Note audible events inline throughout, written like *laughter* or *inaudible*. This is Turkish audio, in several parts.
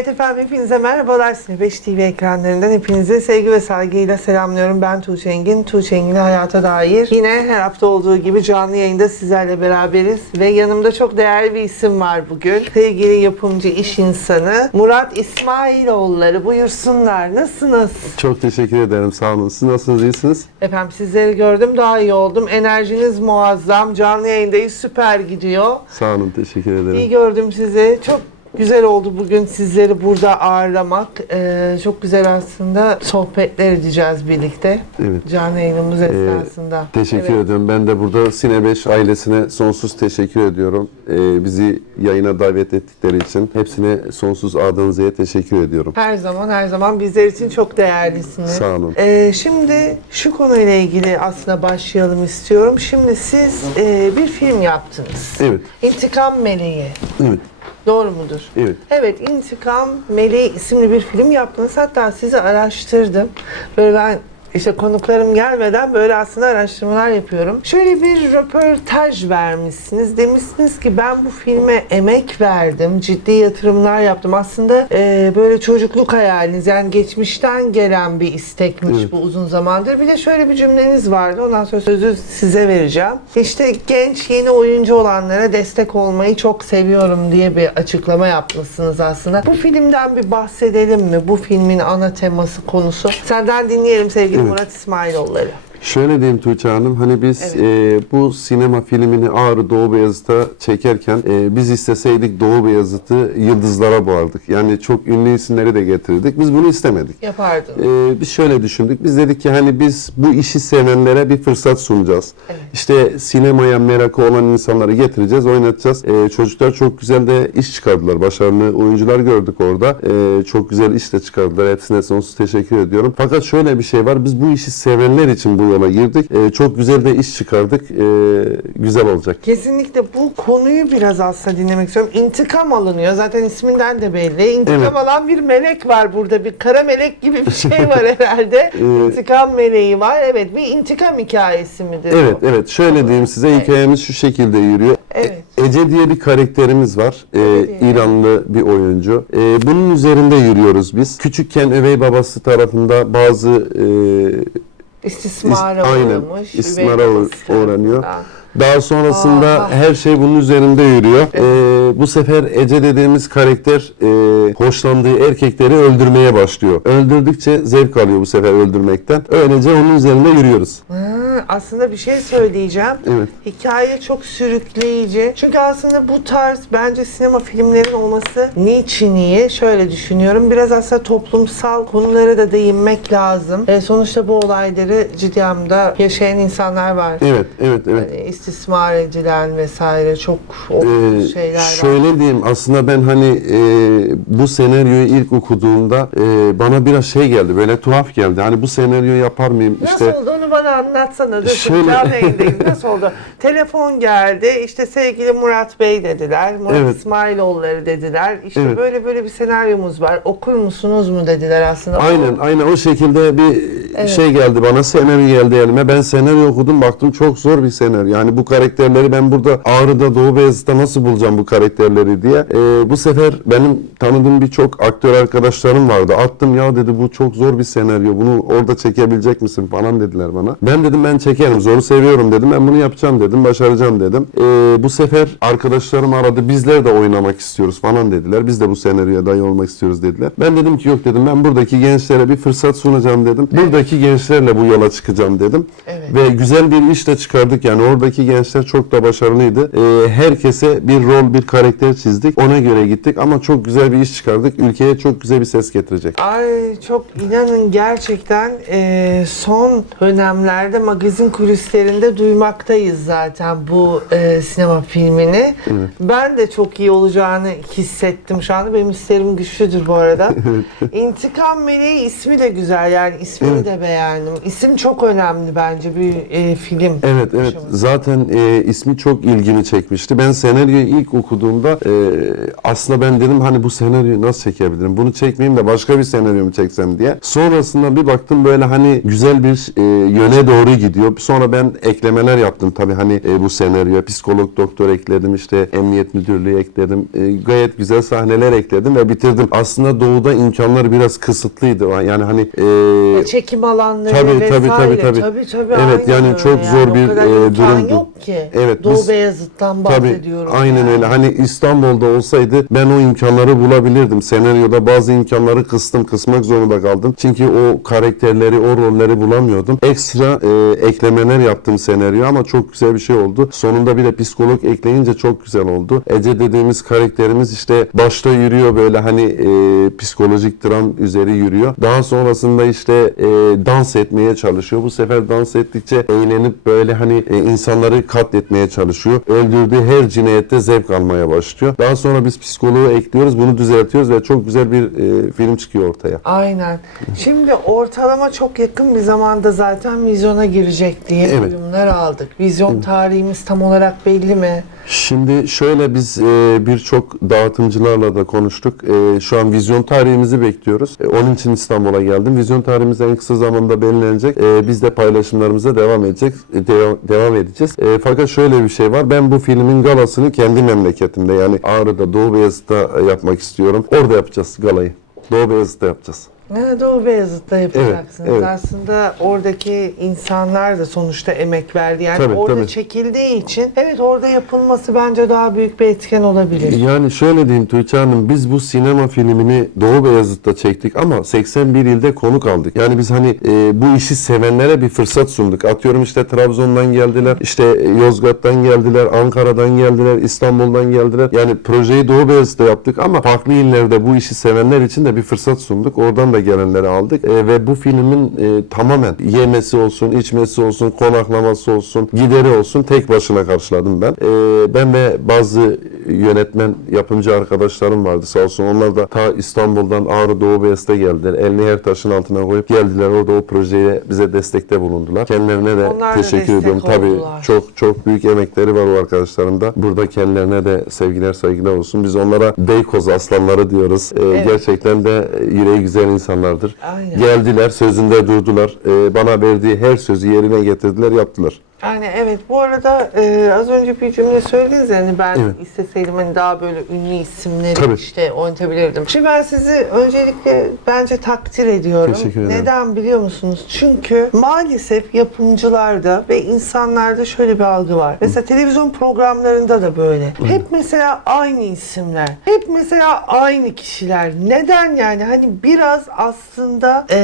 Evet efendim hepinize merhabalar. Sine 5 TV ekranlarından hepinizi sevgi ve saygıyla selamlıyorum. Ben Tuğçe Engin. Tuğçe Engin'le hayata dair. Yine her hafta olduğu gibi canlı yayında sizlerle beraberiz. Ve yanımda çok değerli bir isim var bugün. Sevgili yapımcı, iş insanı Murat İsmailoğulları. Buyursunlar. Nasılsınız? Çok teşekkür ederim. Sağ olun. Siz nasılsınız? iyisiniz? Efendim sizleri gördüm daha iyi oldum. Enerjiniz muazzam. Canlı yayındayız. Süper gidiyor. Sağ olun. Teşekkür ederim. İyi gördüm sizi. Çok güzel oldu bugün sizleri burada ağırlamak. Ee, çok güzel aslında sohbetler edeceğiz birlikte. Evet. Canlı yayınımız esnasında. Teşekkür Evet. ediyorum. Ben de burada Sine 5 ailesine sonsuz teşekkür ediyorum. Ee, bizi yayına davet ettikleri için hepsine sonsuz adınızaya teşekkür ediyorum. Her zaman her zaman bizler için çok değerlisiniz. Sağ olun. Ee, şimdi şu konuyla ilgili aslında başlayalım istiyorum. Şimdi siz e, bir film yaptınız. Evet. İntikam Meleği. Evet. Doğru mudur? Evet. Evet, İntikam Meleği isimli bir film yaptınız. Hatta sizi araştırdım. Böyle ben işte konuklarım gelmeden böyle aslında araştırmalar yapıyorum. Şöyle bir röportaj vermişsiniz. Demişsiniz ki ben bu filme emek verdim, ciddi yatırımlar yaptım. Aslında e, böyle çocukluk hayaliniz yani geçmişten gelen bir istekmiş Evet. bu uzun zamandır. Bir de şöyle bir cümleniz vardı. Ondan sonra sözü size vereceğim. İşte genç yeni oyuncu olanlara destek olmayı çok seviyorum diye bir açıklama yapmışsınız aslında. Bu filmden bir bahsedelim mi? Bu filmin ana teması konusu. Senden dinleyelim sevgili. Murat İsmailoğulları. Şöyle diyeyim Tuğçe Hanım, hani biz Evet. e, bu sinema filmini Ağrı Doğu Beyazıt'a çekerken e, biz isteseydik Doğu Beyazıt'ı yıldızlara boğardık. Yani çok ünlü isimleri de getirdik. Biz bunu istemedik. Yapardın. Ee, biz şöyle düşündük. Biz dedik ki hani biz bu işi sevenlere bir fırsat sunacağız. Evet. İşte sinemaya merakı olan insanları getireceğiz, oynatacağız. Ee, çocuklar çok güzel de iş çıkardılar. Başarılı oyuncular gördük orada. Ee, çok güzel iş de çıkardılar. Hepsine sonsuz teşekkür ediyorum. Fakat şöyle bir şey var. Biz bu işi sevenler için bu yola girdik. Ee, çok güzel de iş çıkardık. Ee, güzel olacak. Kesinlikle bu konuyu biraz aslında dinlemek istiyorum. İntikam alınıyor. Zaten isminden de belli. İntikam Evet. alan bir melek var burada. Bir kara melek gibi bir şey var *laughs* herhalde. Ee, intikam meleği var. Evet bir intikam hikayesi midir Evet, bu? evet. Şöyle diyeyim size Evet. hikayemiz şu şekilde yürüyor. Evet. E- Ece diye bir karakterimiz var. Ee, Evet. İranlı bir oyuncu. Ee, bunun üzerinde yürüyoruz biz. Küçükken üvey babası tarafında bazı e, İstismara İst- aynen, uğramış. istismara uğ- uğranıyor. tarafından. daha sonrasında Aha. her şey bunun üzerinde yürüyor. Ee, bu sefer Ece dediğimiz karakter e, hoşlandığı erkekleri öldürmeye başlıyor. Öldürdükçe zevk alıyor bu sefer öldürmekten. Öylece onun üzerinde yürüyoruz. Ha, aslında bir şey söyleyeceğim. Evet. Hikaye çok sürükleyici. Çünkü aslında bu tarz bence sinema filmlerin olması niçin iyi? Şöyle düşünüyorum. Biraz aslında toplumsal konulara da değinmek lazım. E, sonuçta bu olayları ciddi anlamda yaşayan insanlar var. Evet, evet, evet. Yani istismar edilen vesaire çok o Ee, şeyler var. şöyle diyeyim aslında ben hani e, bu senaryoyu ilk okuduğumda e, bana biraz şey geldi böyle tuhaf geldi. Hani bu senaryoyu yapar mıyım? Nasıl işte oldu onu bana anlatsana. Dur, Şöyle- canlı yayındayız. Nasıl oldu? Telefon geldi. İşte sevgili Murat Bey dediler. Murat Evet. İsmailoğulları dediler. İşte Evet. böyle böyle bir senaryomuz var. Okur musunuz mu dediler aslında. Aynen aynen o şekilde bir Evet. şey geldi bana senaryo geldi elime. Ben senaryo okudum baktım çok zor bir senaryo. Yani bu karakterleri ben burada Ağrı'da Doğu Beyazıt'ta nasıl bulacağım bu karakterleri diye. Ee, bu sefer benim tanıdığım birçok aktör arkadaşlarım vardı. Attım ya dedi bu çok zor bir senaryo. Bunu orada çekebilecek misin falan dediler bana. Ben dedim ben çekerim. Zoru seviyorum dedim. Ben bunu yapacağım dedim. Başaracağım dedim. Ee, bu sefer arkadaşlarım aradı. Bizler de oynamak istiyoruz falan dediler. Biz de bu senaryoya dahil olmak istiyoruz dediler. Ben dedim ki yok dedim. Ben buradaki gençlere bir fırsat sunacağım dedim. Buradaki gençlerle bu yola çıkacağım dedim. Evet. Ve güzel bir iş de çıkardık. Yani oradaki gençler çok da başarılıydı. Ee, herkese bir rol, bir karakter çizdik. Ona göre gittik ama çok güzel bir iş çıkardık. Ülkeye çok güzel bir ses getirecek. Ay çok inanın gerçekten e, son dönemlerde magazin kulislerinde duymaktayız zaten bu e, sinema filmini. Ben de çok iyi olacağını hissettim şu anda. Benim hislerim güçlüdür bu arada. *laughs* İntikam Meleği ismi de güzel yani ismini Evet, de beğendim. İsim çok önemli bence bir e, film. Evet evet aşaması. zaten e, ismi çok ilgimi çekmişti. Ben senaryoyu ilk okuduğumda e, aslında ben dedim hani bu senaryoyu nasıl çekebilirim? Bunu çekmeyeyim de başka bir senaryo mu çeksem diye. Sonrasında bir baktım böyle hani güzel bir e, yöne doğru gidiyor. Sonra ben eklemeler yaptım tabii hani e, bu senaryoya. Psikolog doktor ekledim işte emniyet müdürlüğü ekledim. E, gayet güzel sahneler ekledim ve bitirdim. Aslında doğuda imkanlar biraz kısıtlıydı. Yani hani e, Çekim alanları Tabii, vesaire. tabii, tabii, tabii. tabii, Evet, aynen yani çok zor bir, e, durumdu. yok ki. Evet, Doğu biz- Beyazıt'tan Tabii bahsediyorum. aynen yani. öyle. Hani İstanbul'da olsaydı ben o imkanları bulabilirdim. Senaryoda bazı imkanları kıstım, kısmak zorunda kaldım. Çünkü o karakterleri, o rolleri bulamıyordum. Ekstra e, eklemeler yaptım senaryo ama çok güzel bir şey oldu. Sonunda bir de psikolog ekleyince çok güzel oldu. Ece dediğimiz karakterimiz işte başta yürüyor böyle hani e, psikolojik dram üzeri yürüyor. Daha sonrasında işte e, dans etmeye çalışıyor. Bu sefer dans ettikçe eğlenip böyle hani e, insanları katletmeye çalışıyor. Öldürdüğü her cinayette zevk almaya başlıyor. Daha sonra biz psikoloğu ekliyoruz, bunu düzeltiyoruz ve çok güzel bir e, film çıkıyor ortaya. Aynen. Şimdi ortalama çok yakın bir zamanda zaten vizyona girecek diye Evet. duyumlar aldık. Vizyon tarihimiz tam olarak belli mi? Şimdi şöyle biz e, birçok dağıtımcılarla da konuştuk. E, şu an vizyon tarihimizi bekliyoruz. E, onun için İstanbul'a geldim. Vizyon tarihimiz en kısa zamanda belirlenecek. E, biz de paylaşımlarımıza devam edecek, e, devam, devam edeceğiz. E, fakat şöyle bir şey var. Ben bu filmin galasını kendi memleketimde yani Ağrı'da, Doğu Beyazıt'ta e, yapmak istiyorum. Orada yapacağız galayı. Doğu Beyazıt'ta yapacağız. Ha, Doğu Beyazıt'ta yapacaksınız. Evet, evet. Aslında oradaki insanlar da sonuçta emek verdi. Yani Tabii, orada tabii. çekildiği için evet orada yapılması bence daha büyük bir etken olabilir. Yani şöyle diyeyim Tuğçe Hanım, biz bu sinema filmini Doğu Beyazıt'ta çektik ama 81 ilde konuk aldık. Yani biz hani e, bu işi sevenlere bir fırsat sunduk. Atıyorum işte Trabzon'dan geldiler, işte Yozgat'tan geldiler, Ankara'dan geldiler, İstanbul'dan geldiler. Yani projeyi Doğu Beyazıt'ta yaptık ama farklı illerde bu işi sevenler için de bir fırsat sunduk. Oradan da gelenleri aldık E, ve bu filmin e, tamamen yemesi olsun, içmesi olsun, konaklaması olsun, gideri olsun tek başına karşıladım ben. E, ben ve bazı yönetmen, yapımcı arkadaşlarım vardı sağ olsun. Onlar da ta İstanbul'dan Ağrı Doğu Beyazıt'a geldiler. Elini her taşın altına koyup geldiler. Orada o projeye bize destekte bulundular. Kendilerine de Onlar teşekkür ediyorum. Tabii çok çok büyük emekleri var o arkadaşların da. Burada kendilerine de sevgiler saygılar olsun. Biz onlara Beykoz aslanları diyoruz. E, Evet. Gerçekten de yüreği güzel insanlardır. Aynen. Geldiler, sözünde durdular. E, bana verdiği her sözü yerine getirdiler, yaptılar. Yani evet bu arada e, az önce bir cümle söylediniz yani ben Evet. isteseydim hani daha böyle ünlü isimleri Tabii. işte oynatabilirdim. Şimdi ben sizi öncelikle bence takdir ediyorum. Teşekkür ederim. Neden biliyor musunuz? Çünkü maalesef yapımcılarda ve insanlarda şöyle bir algı var. Mesela televizyon programlarında da böyle. Hep mesela aynı isimler. Hep mesela aynı kişiler. Neden yani? Hani biraz aslında e,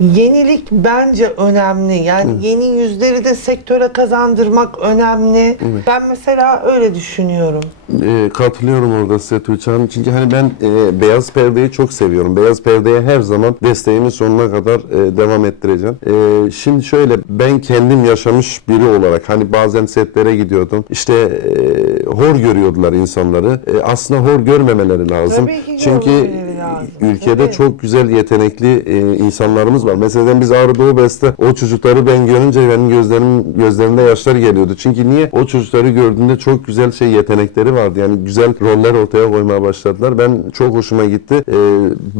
yenilik bence önemli. Yani yeni yüzleri de sektöre kazandırmak önemli. Ben mesela öyle düşünüyorum. E, katılıyorum orada size Tuğçe Hanım. Çünkü hani ben e, beyaz perdeyi çok seviyorum. Beyaz perdeye her zaman desteğimi sonuna kadar e, devam ettireceğim. E, şimdi şöyle ben kendim yaşamış biri olarak hani bazen setlere gidiyordum. İşte e, hor görüyordular insanları. E, aslında hor görmemeleri lazım. Tabii ki Çünkü lazım. ülkede Tabii. çok güzel yetenekli e, insanlarımız var. Mesela biz Ağrı Doğu Best'te o çocukları ben görünce benim gözlerim gözlerimde yaşlar geliyordu. Çünkü niye? O çocukları gördüğümde çok güzel şey yetenekleri vardı. Yani güzel roller ortaya koymaya başladılar. Ben çok hoşuma gitti. E,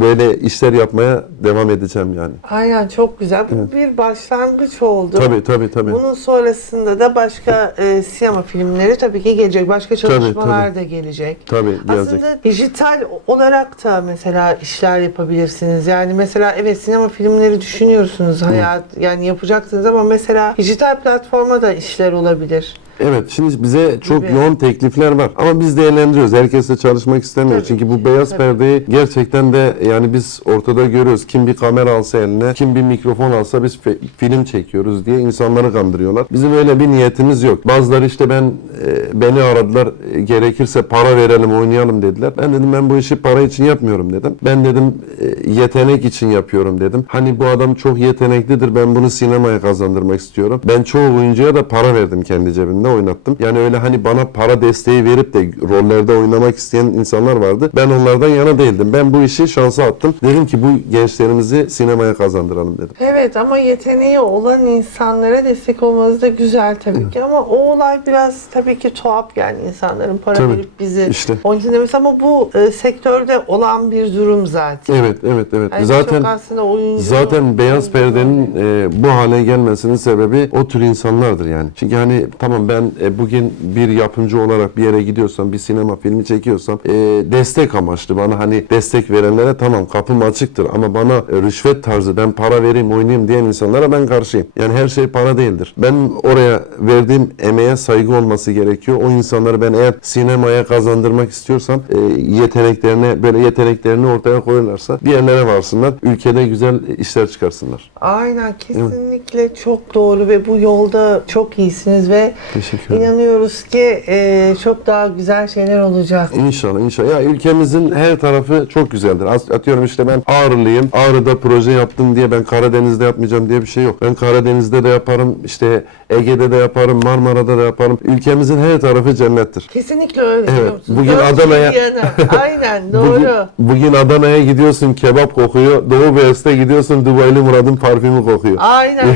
böyle işler yapmaya devam edeceğim yani. Aynen çok güzel. Bu bir başlangıç oldu. Tabii tabii tabii. Bunun sonrasında da başka e, sinema filmleri tabii ki gelecek. Başka çalışmalar tabii. da gelecek. Tabii gelecek. Aslında dijital olarak da mesela işler yapabilirsiniz. Yani mesela evet sinema filmleri düşünüyorsunuz hayat yani yapacaksınız ama mesela dijital platforma da işler olabilir. Evet şimdi bize çok Gibi. yoğun teklifler var ama biz değerlendiriyoruz. Herkes de çalışmak istemiyor. Tabii Çünkü ki, bu beyaz tabii. perdeyi gerçekten de yani biz ortada görüyoruz. Kim bir kamera alsa eline, kim bir mikrofon alsa biz film çekiyoruz diye insanları kandırıyorlar. Bizim öyle bir niyetimiz yok. Bazıları işte ben e, beni aradılar e, gerekirse para verelim oynayalım dediler. Ben dedim ben bu işi para için yapmıyorum dedim. Ben dedim e, yetenek için yapıyorum dedim. Hani bu adam çok yeteneklidir ben bunu sinemaya kazandırmak istiyorum. Ben çoğu oyuncuya da para verdim kendi cebimden. Oynattım. Yani öyle hani bana para desteği verip de rollerde oynamak isteyen insanlar vardı. Ben onlardan yana değildim. Ben bu işi şansa attım. Dedim ki bu gençlerimizi sinemaya kazandıralım dedim. Evet ama yeteneği olan insanlara destek olmanız da güzel tabii ki ama o olay biraz tabii ki tuhaf yani insanların para Tabii, verip bizi işte. oyuncu demesi ama bu e, sektörde olan bir durum zaten. Evet, evet, evet. Yani zaten çok aslında oyuncu Zaten beyaz perdenin e, bu hale gelmesinin sebebi o tür insanlardır yani. Çünkü hani tamam ben e, bugün bir yapımcı olarak bir yere gidiyorsam, bir sinema filmi çekiyorsam e, destek amaçlı bana hani destek verenlere tamam kapım açıktır ama bana e, rüşvet tarzı ben para vereyim oynayayım diyen insanlara ben karşıyım. Yani her şey para değildir. Ben oraya verdiğim emeğe saygı olması gerekiyor. O insanları ben eğer sinemaya kazandırmak istiyorsam e, yeteneklerine böyle yeteneklerini ortaya koyarlarsa bir yerlere varsınlar. Ülkede güzel işler çıkarsınlar. Aynen kesinlikle çok doğru ve bu yolda çok iyisiniz ve Teşekkür ederim. inanıyoruz ki e, çok daha güzel şeyler olacak. İnşallah inşallah. Ya ülkemizin her tarafı çok güzeldir. As- Atıyorum işte ben Ağrılıyım. Ağrı'da proje yaptım diye ben Karadeniz'de yapmayacağım diye bir şey yok. Ben Karadeniz'de de yaparım. işte Ege'de de yaparım. Marmara'da da yaparım. Ülkemizin her tarafı cennettir. Kesinlikle öyle biliyor Evet, musunuz? bugün Dört Adana'ya- bir yana. Aynen *laughs* doğru. Bugün, bugün Adana'ya gidiyorsun kebap kokuyor. Doğu Beyaz'da gidiyorsun Dubai'li Murat'ın parfümü kokuyor. Aynen. *laughs*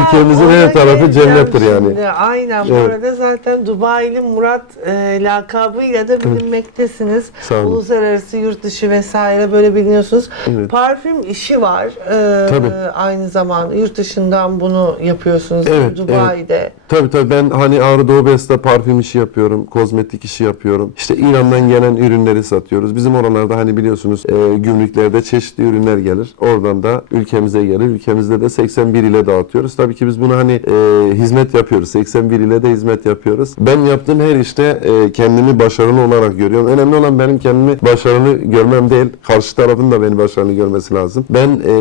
Ülkemizin Aa, her ona tarafı geleceğim cennettir yani. şimdi. Aynen. Bu Evet. arada zaten Dubai'li Murat e, lakabıyla da bilinmektesiniz. Olun. Uluslararası, yurt dışı vesaire böyle biliniyorsunuz. Evet. Parfüm işi var. E, Tabii. Aynı zamanda yurt dışından bunu yapıyorsunuz. Evet, Dubai'de. Tabii tabii ben hani Ağrı Doğu Beyaz'da parfüm işi yapıyorum, kozmetik işi yapıyorum. İşte İran'dan gelen ürünleri satıyoruz. Bizim oralarda hani biliyorsunuz e, gümrüklerde çeşitli ürünler gelir. Oradan da ülkemize gelir. Ülkemizde de 81 ile dağıtıyoruz. Tabii ki biz bunu hani e, hizmet yapıyoruz. 81 ile de hizmet yapıyoruz. Ben yaptığım her işte e, kendimi başarılı olarak görüyorum. Önemli olan benim kendimi başarılı görmem değil. Karşı tarafın da beni başarılı görmesi lazım. Ben e,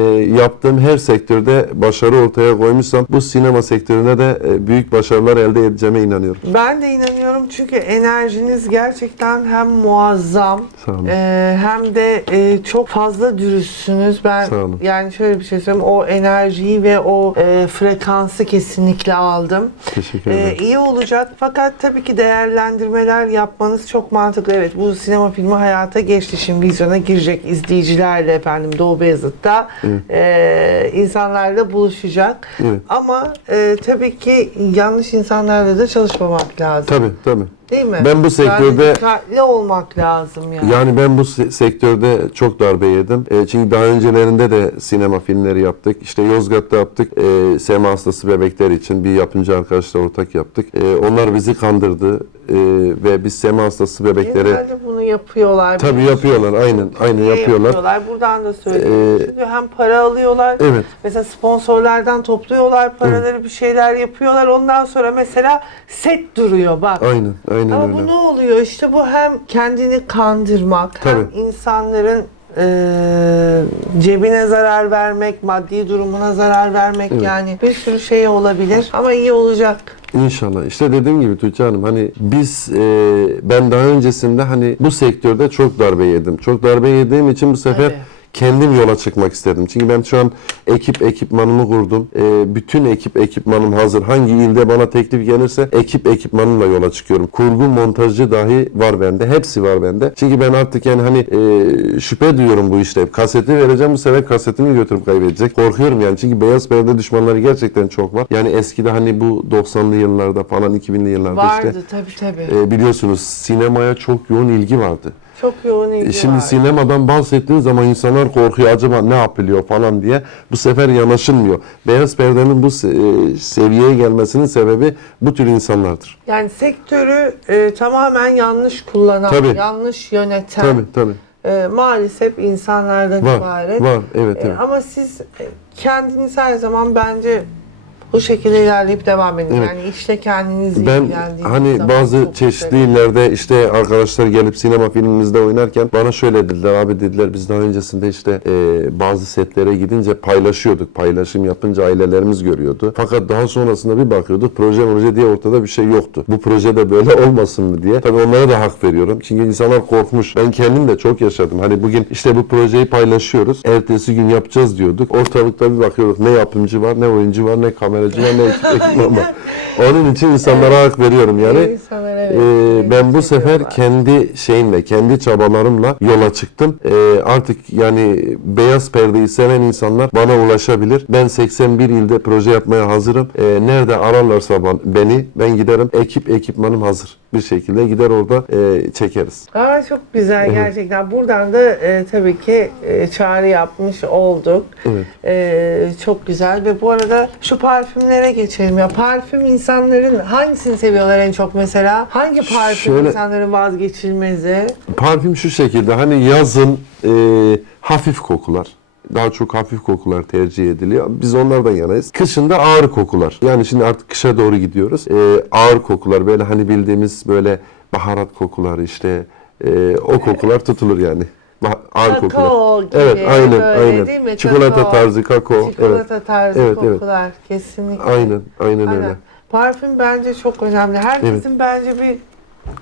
yaptığım her sektörde başarı ortaya koymuşsam bu sinema sektörüne de e, büyük başarılar elde edeceğime inanıyorum. Ben de inanıyorum çünkü enerjiniz gerçekten hem muazzam Sağ olun. e, hem de e, çok fazla dürüstsünüz. Ben Sağ olun. yani şöyle bir şey söyleyeyim o enerjiyi ve o e, frekansı kesinlikle aldım. Teşekkür E, ederim. iyi olacak fakat tabii ki değerlendirmeler yapmanız çok mantıklı. Evet bu sinema filmi hayata geçti. Şimdi vizyona girecek izleyicilerle efendim Doğu Beyazıt'ta e, insanlarla buluşacak. Evet. Ama e, tabii ki yanlış insanlarla da çalışmamak lazım. Tabii tabii. Değil mi? Ben bu sektörde- Yani dikkatli olmak lazım yani. Yani ben bu se- sektörde çok darbe yedim. E, çünkü daha öncelerinde de sinema filmleri yaptık. İşte Yozgat'ta yaptık. E, Sema hastası bebekler için bir yapımcı arkadaşla ortak yaptık. E, onlar bizi kandırdı. E, ve biz Sema hastası bebeklere yapıyorlar. tabii yapıyorlar. Aynen. Aynen Niye yapıyorlar. Buradan da söyleyeyim. Ee, Çünkü hem para alıyorlar. Evet. Mesela sponsorlardan topluyorlar paraları bir şeyler yapıyorlar. Ondan sonra mesela set duruyor bak. Aynen. Aynen Ama öyle. bu ne oluyor? İşte bu hem kendini kandırmak, hem Tabii. insanların eee, cebine zarar vermek, maddi durumuna zarar vermek Evet. yani bir sürü şey olabilir. Ama iyi olacak. İnşallah. İşte dediğim gibi Tuğçe Hanım hani biz e, ben daha öncesinde hani bu sektörde çok darbe yedim. Çok darbe yediğim için bu sefer Tabii. Kendim yola çıkmak istedim. Çünkü ben şu an ekip ekipmanımı kurdum. E, bütün ekip ekipmanım hazır. Hangi ilde bana teklif gelirse ekip ekipmanımla yola çıkıyorum. Kurgu montajcı dahi var bende. Hepsi var bende. Çünkü ben artık yani hani e, şüphe duyuyorum bu işte. Kaseti vereceğim bu sefer kasetimi götürüp kaybedecek. Korkuyorum yani. Çünkü beyaz perde düşmanları gerçekten çok var. Yani eskide hani bu 90'lı yıllarda falan 2000'li yıllarda Vardı işte tabii tabii. e, biliyorsunuz sinemaya çok yoğun ilgi vardı. Çok yoğun ilgi E, Şimdi var. sinemadan bahsettiğin zaman insanlar korkuyor acaba ne yapılıyor falan diye. Bu sefer yanaşılmıyor. Beyaz perdenin bu se- e, seviyeye gelmesinin sebebi bu tür insanlardır. Yani sektörü e, tamamen yanlış kullanan, Tabii. yanlış yöneten Tabii tabii. e, maalesef insanlardan Var. ibaret. Var. Evet E, evet. ama siz e, kendiniz her zaman bence bu şekilde ilerleyip devam edin. Evet. Yani işte kendinizi Ben hani bazı çeşitli illerde işte arkadaşlar gelip sinema filmimizde oynarken bana şöyle dediler abi dediler biz daha öncesinde işte e, bazı setlere gidince paylaşıyorduk. Paylaşım yapınca ailelerimiz görüyordu. Fakat daha sonrasında bir bakıyorduk proje proje diye ortada bir şey yoktu. Bu projede böyle *laughs* olmasın mı diye. Tabii onlara da hak veriyorum. Çünkü insanlar korkmuş. Ben kendim de çok yaşadım. Hani bugün işte bu projeyi paylaşıyoruz. Ertesi gün yapacağız diyorduk. Ortalıkta bir bakıyorduk ne yapımcı var, ne oyuncu var, ne kamera de ekip ekipman var. Onun için insanlara hak veriyorum yani. İnsanlar evet, evet, ben bu sefer çekiyorlar. kendi şeyimle, kendi çabalarımla yola çıktım. Ee, artık yani beyaz perdeyi seven insanlar bana ulaşabilir. Ben 81 ilde proje yapmaya hazırım. Ee, nerede ararlarsa beni ben giderim. Ekip ekipmanım hazır. Bir şekilde gider orada e, çekeriz. Aa çok güzel gerçekten. Buradan da e, tabii ki e, çağrı yapmış olduk. Evet. E, çok güzel ve bu arada şu parfümlere geçelim ya. Parfüm insanların hangisini seviyorlar en çok mesela? Hangi parfüm Şöyle- insanların vazgeçilmezi? Parfüm şu şekilde hani yazın e, hafif kokular. Daha çok hafif kokular tercih ediliyor. Biz onlardan yanayız. Kışında ağır kokular. Yani şimdi artık kışa doğru gidiyoruz. E, ağır kokular böyle hani bildiğimiz böyle baharat kokular işte e, o kokular tutulur yani. Bah- ağır Kakao kokular. gibi, Evet aynen böyle aynen. değil mi? Çikolata Kakao, tarzı kakao. Çikolata evet. tarzı Evet, evet. kokular kesinlikle. Aynen aynen öyle. Aynen. Parfüm bence çok önemli. Herkesin bence bir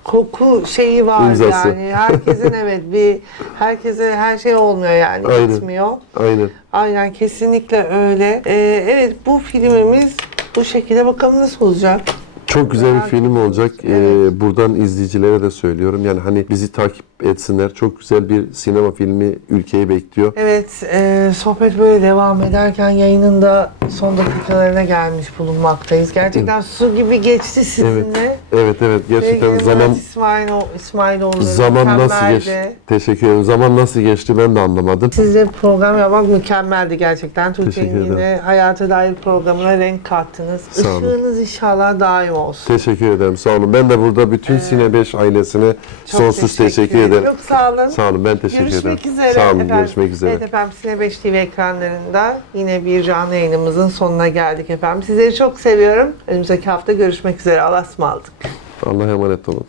koku şeyi var İmzası. yani. Herkesin *laughs* evet bir herkese her şey olmuyor yani Aynen. gitmiyor. Aynen. Aynen kesinlikle öyle. Ee, evet bu filmimiz bu şekilde bakalım nasıl olacak. Çok güzel bir film olacak. Ee, Evet. buradan izleyicilere de söylüyorum. Yani hani bizi takip etsinler. Çok güzel bir sinema filmi ülkeyi bekliyor. Evet e, sohbet böyle devam ederken yayının da son dakikalarına gelmiş bulunmaktayız. Gerçekten su gibi geçti sizinle. Evet evet gerçekten Sevgili zaman İsmail, İsmailoğlu zaman nasıl geçti? Teşekkür ederim. Zaman nasıl geçti ben de anlamadım. Sizle program yapmak mükemmeldi gerçekten. Teşekkür yine hayata dair programına renk kattınız. Sağ olun. Işığınız inşallah daim olsun. Teşekkür ederim. Sağ olun. Ben de burada bütün Sine 5 ailesine Çok sonsuz teşekkür, ederim. Çok sağ olun. Sağ olun. Ben teşekkür Görüşmek ederim. üzere. Sağ olun. efendim. Görüşmek üzere. Evet efendim Sine 5 TV ekranlarında yine bir canlı yayınımızın sonuna geldik efendim. Sizleri çok seviyorum. Önümüzdeki hafta görüşmek üzere. Allah'a ısmarladık. Allah'a emanet olun.